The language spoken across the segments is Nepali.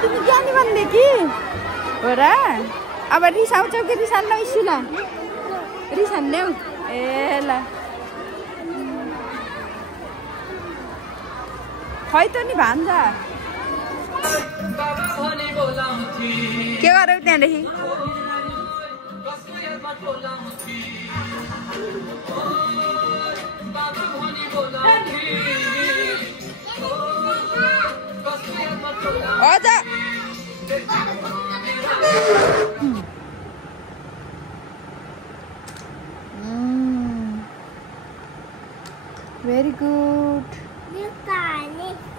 तिमी ज्ञानी भन्दै कि हो र अब रिसाउँछौ कि रिसान्नौ सुला रिसान्नौ ए ल खै त नि भान्जा के गरौ त्यहाँदेखि आजा भेरी गुड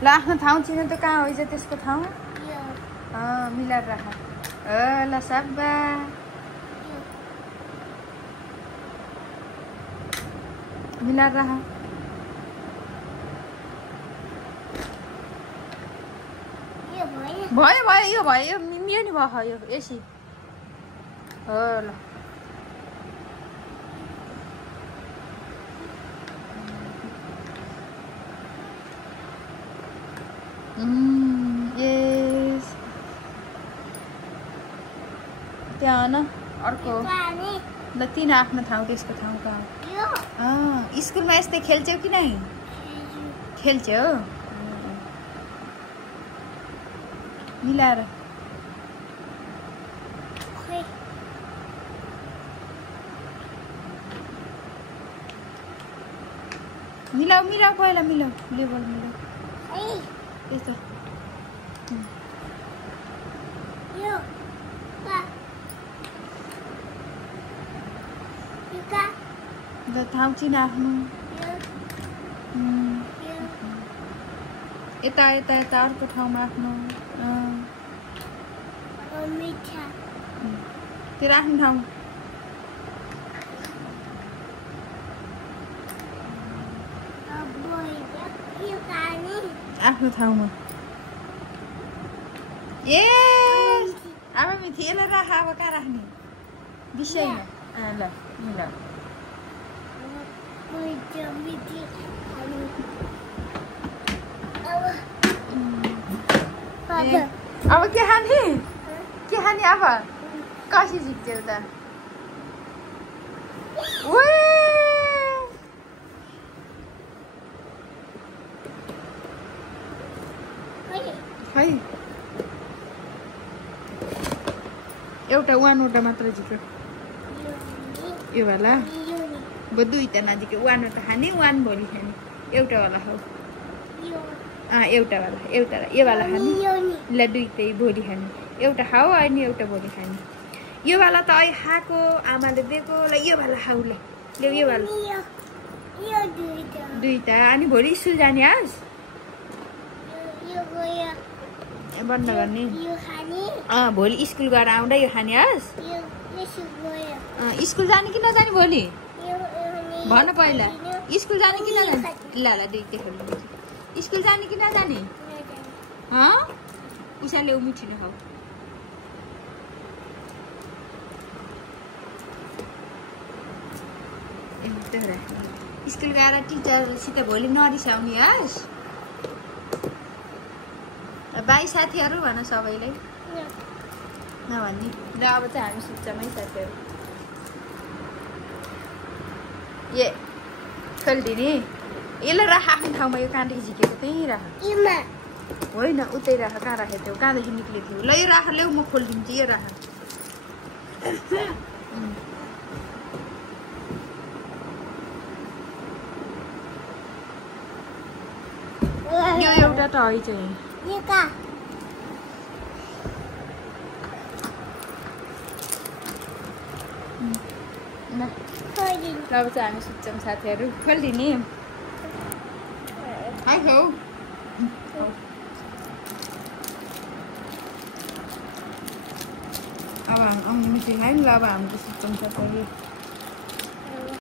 ल आफ्नो ठाउँ चिन्नु त कहाँ हो त्यसको ठाउँ मिलाएर राख ल सब्बा मिलाएर राख भयो भयो यो भयो यो नि भयो यो एसी हो ल त्यहाँ न अर्को ल तिन आफ्नो ठाउँ त्यसको ठाउँ कहाँ स्कुलमा यस्तै खेल्छौ कि नै खेल्छौ मिलाएर मिलाऊ मिलाऊ पहिला मिलाऊ लेबल मिलाऊ यस्तो ल ठाउँ चिन आफ्नो यता यता यता अर्को ठाउँमा आफ्नो तेरो आफ्नो ठाउँ आफ्नो ठाउँमा ए अब मिठी यसलाई राख अब कहाँ राख्ने विषयमा ल ल अब के खाने अब कसरी जित्थ्यौ त खै एउटा वानवटा मात्र जित्यो यो वाला दुईटा नजिकै वानवटा खाने वान भोलि खाने एउटा वाला खाऊ एउटा वाला एउटा यो वाला खाने ल दुईटै भोलि खाने एउटा खाऊ अनि एउटा भोलि खाने यो वाला त अहिले खाएको आमाले दिएको ल यो वाला खाऊ ले यो वाला दुईटा अनि भोलि स्कुल जाने आज बन्द गर्ने भोलि स्कुल गएर आउँदा यो खाने आज स्कुल जाने कि नजाने भोलि भन पहिला स्कुल जाने कि नजाने ल ल दुईटै खोल्नु स्कुल जाने कि नजाने उसाले मिठी नखाऊ स्कुल गएर टिचरसित भोलि नरिसाउने हस् बाई साथीहरू भन सबैलाई नभन्ने र अब चाहिँ हामी सुत्छौँ है साथीहरू ए खोलिदिने यसलाई राख आफ्नो ठाउँमा यो कहाँदेखि झिकेको त्यहीँ राख होइन उतै राख कहाँ राखेको थियो कहाँदेखि निक्लेको थियो ल यो राख ल्याउ म खोलिदिन्छु यो राख यो एउटा त है चाहिँ अब चाहिँ हामी सुत्छौँ साथीहरू खोलिदिने अब हामी आउने मिठी खायौँ ल अब हामी सुत्छौँ साथीहरू